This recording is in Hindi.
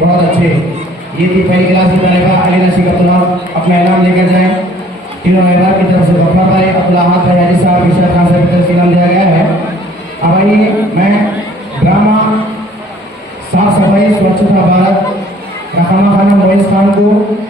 बहुत अच्छे। ये थी पहली क्लास की तलबा अली नशीक अब्दुल्ला, अपना इनाम लेकर जाए। तीनों मेहमान की तरफ से वफा भाई अब्दुल्ला हयाजी साहब इशरत खान साहब की तरफ से इनाम दिया गया है। अब आइए मैं ड्रामा साफ सफाई स्वच्छता भारत